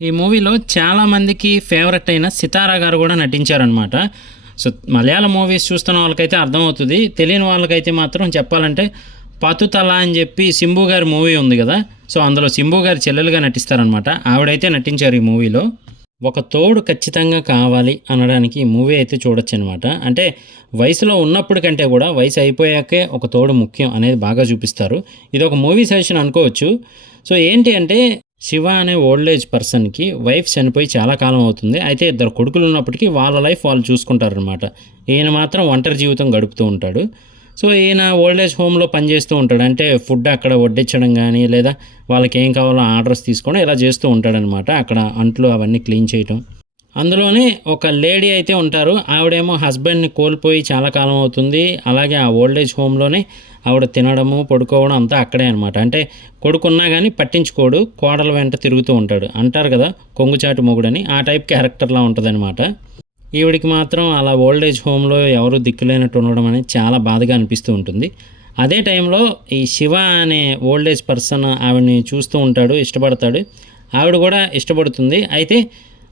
ఈ మూవీలో చాలామందికి ఫేవరెట్ అయిన సితారా గారు కూడా నటించారనమాట. సో, మలయాళం మూవీస్ చూస్తున్న వాళ్ళకైతే అర్థమవుతుంది. తెలియని వాళ్ళకైతే మాత్రం చెప్పాలంటే 'పతుతల' అని చెప్పి 'సింబు' గారి మూవీ ఉంది కదా! సో, అందులో 'సింబు' గారి చెల్లెలుగా నటిస్తారనమాట. ఆవిడైతే నటించారు ఈ మూవీలో. ఒక తోడు ఖచ్చితంగా కావాలి అనడానికి ఈ మూవీ అయితే చూడొచ్చనమాట. అంటే వయసులో ఉన్నప్పుడు కంటే కూడా వయసు అయిపోయాకే ఒక తోడు ముఖ్యం అనేది బాగా చూపిస్తారు. ఇది ఒక మూవీ సజెషన్ అనుకోవచ్చు. సో, ఏంటి అంటే శివ అనే ఓల్డ్ ఏజ్ పర్సన్‌కి వైఫ్ చనిపోయి చాలా కాలం అవుతుంది. అయితే ఇద్దరు కొడుకులు ఉన్నప్పటికీ వాళ్ళ లైఫ్ వాళ్ళు చూసుకుంటారనమాట. ఈయన మాత్రం ఒంటరి జీవితం గడుపుతూ ఉంటాడు. సో, ఈయన ఓల్డ్ ఏజ్ హోమ్‌లో పనిచేస్తూ ఉంటాడు. అంటే ఫుడ్ అక్కడ వడ్డించడం గానీ, లేదా వాళ్ళకేం కావాలో ఆర్డర్స్ తీసుకోవడం ఇలా చేస్తూ ఉంటాడనమాట. అక్కడ అంట్లు అవన్నీ క్లీన్ చేయటం. అందులోనే ఒక లేడీ అయితే ఉంటారు. ఆవిడేమో హస్బెండ్‌ని కోల్పోయి చాలా కాలం అవుతుంది. అలాగే ఆ ఓల్డ్ ఏజ్ హోమ్‌లోనే ఆవిడ తినడము, పడుకోవడం అంతా అక్కడే అనమాట. అంటే కొడుకున్నా గానీ పట్టించుకోడు. కోడల వెంట తిరుగుతూ ఉంటాడు. అంటారు కదా కొంగుచాటు మొగుడని. ఆ టైప్ క్యారెక్టర్‌లా ఉంటదనమాట. ఈవిడికి మాత్రం అలా ఓల్డ్ ఏజ్ హోమ్‌లో ఎవరు దిక్కులేనట్టు ఉండడం అనేది చాలా బాధగా అనిపిస్తూ ఉంటుంది. అదే టైంలో ఈ శివ అనే ఓల్డ్ ఏజ్ పర్సన్ ఆవిడని చూస్తూ ఉంటాడు, ఇష్టపడతాడు. ఆవిడ కూడా ఇష్టపడుతుంది. అయితే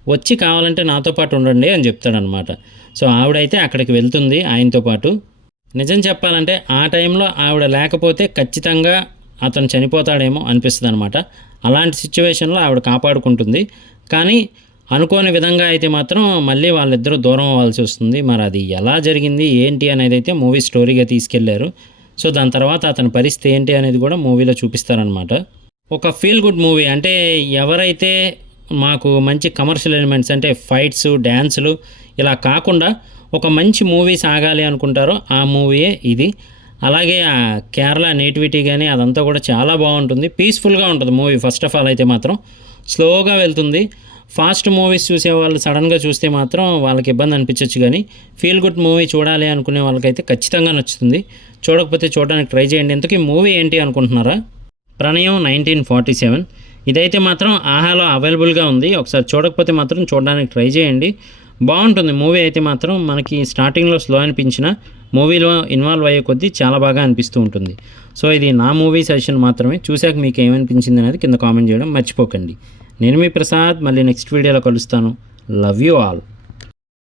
వచ్చి కావాలంటే నాతో పాటు ఉండండి అని చెప్తాడనమాట. సో, ఆవిడైతే అక్కడికి వెళ్తుంది ఆయనతో పాటు. నిజం చెప్పాలంటే ఆ టైంలో ఆవిడ లేకపోతే ఖచ్చితంగా అతను చనిపోతాడేమో అనిపిస్తుందనమాట. అలాంటి సిచ్యువేషన్‌లో ఆవిడ కాపాడుకుంటుంది. కానీ అనుకోని విధంగా అయితే మాత్రం మళ్ళీ వాళ్ళిద్దరూ దూరం అవ్వాల్సి వస్తుంది. మరి అది ఎలా జరిగింది, ఏంటి అనేదైతే మూవీ స్టోరీగా తీసుకెళ్లారు. సో, దాని తర్వాత అతని పరిస్థితి ఏంటి అనేది కూడా మూవీలో చూపిస్తారనమాట. ఒక ఫీల్ గుడ్ మూవీ. అంటే ఎవరైతే మాకు మంచి కమర్షియల్ ఎలిమెంట్స్ అంటే ఫైట్స్, డ్యాన్సులు ఇలా కాకుండా ఒక మంచి మూవీ సాగాలి అనుకుంటారో ఆ మూవీయే ఇది. అలాగే ఆ కేరళ నేటివిటీ గానీ అదంతా కూడా చాలా బాగుంటుంది. పీస్‌ఫుల్‌గా ఉంటుంది మూవీ. ఫస్ట్ ఆఫ్ ఆల్ అయితే మాత్రం స్లోగా వెళ్తుంది. ఫాస్ట్ మూవీస్ చూసేవాళ్ళు సడన్‌గా చూస్తే మాత్రం వాళ్ళకి ఇబ్బంది అనిపించొచ్చు గానీ, ఫీల్ గుడ్ మూవీ చూడాలి అనుకునే వాళ్ళకైతే ఖచ్చితంగా నచ్చుతుంది. చూడకపోతే చూడడానికి ట్రై చేయండి. ఇంతకీ మూవీ ఏంటి అనుకుంటున్నారా? 'ప్రణయం 1947' ఇదైతే మాత్రం ఆహాలో అవైలబుల్‌గా ఉంది. ఒకసారి చూడకపోతే మాత్రం చూడడానికి ట్రై చేయండి. బాగుంటుంది మూవీ అయితే మాత్రం. మనకి స్టార్టింగ్‌లో స్లో అనిపించినా మూవీలో ఇన్వాల్వ్ అయ్యే కొద్దీ చాలా బాగా అనిపిస్తూ ఉంటుంది. సో, ఇది నా మూవీ సజెషన్ మాత్రమే. చూశాక మీకు ఏమనిపించింది అనేది కింద కామెంట్ చేయడం మర్చిపోకండి. నేను మీ ప్రసాద్. మళ్ళీ నెక్స్ట్ వీడియోలో కలుస్తాను. Love you all.